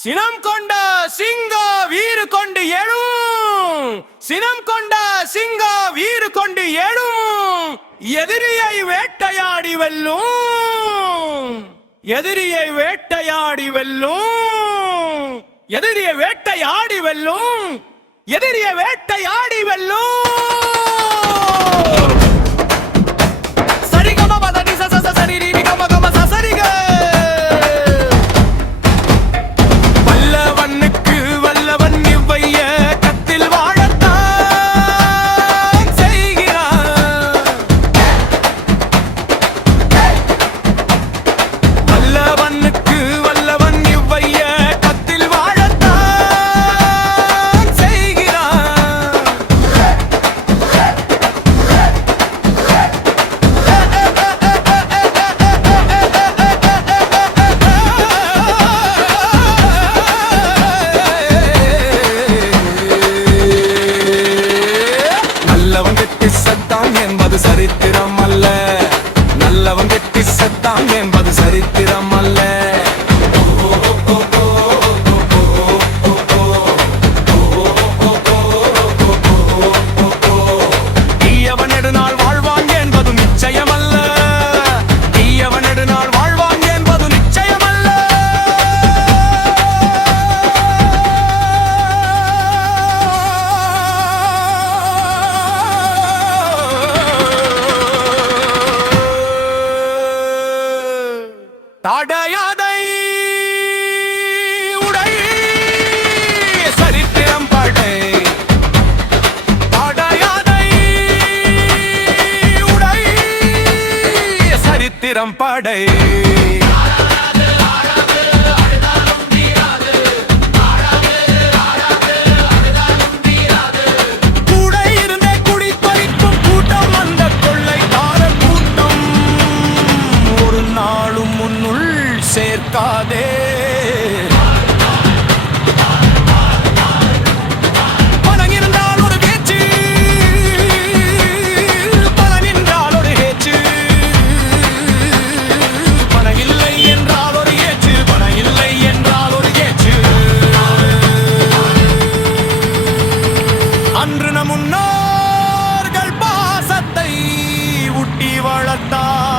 சினம் கொண்ட சிங்க வீறு கொண்டு எழும், சினம் கொண்ட சிங்க வீறு கொண்டு எழும், எதிரியை வேட்டையாடி வெல்லும், எதிரியை வேட்டையாடி வெல்லும், எதிரியை வேட்டையாடி வெல்லும், எதிரியை வேட்டையாடி வெல்லும். சரித்திரம் அல்ல, நல்லவன் கெட்டி செத்தான் என்பது சரித்திரம் அல்ல. தீயவன் நெடுநாள் வாழ்வான் என்பது நிச்சயம் அல்ல, தீயவன் நெடுநாள் வாழ்வான் என்பது நிச்சயம் அல்ல. தடையாதை உடை சரித்திரம் படை, தடையாதை உடை சரித்திரம் படை. சேர்க்காதே பணம் இருந்தால் ஒரு பேச்சு, பணம் என்றால் ஒரு ஏச்சு, பணம் இல்லை என்றால் ஒரு ஏச்சு, பணம் இல்லை என்றால் ஒரு ஏச்சு. அன்று நம் முன்னோர்கள் பாசத்தை ஊட்டி வளர்த்தார்.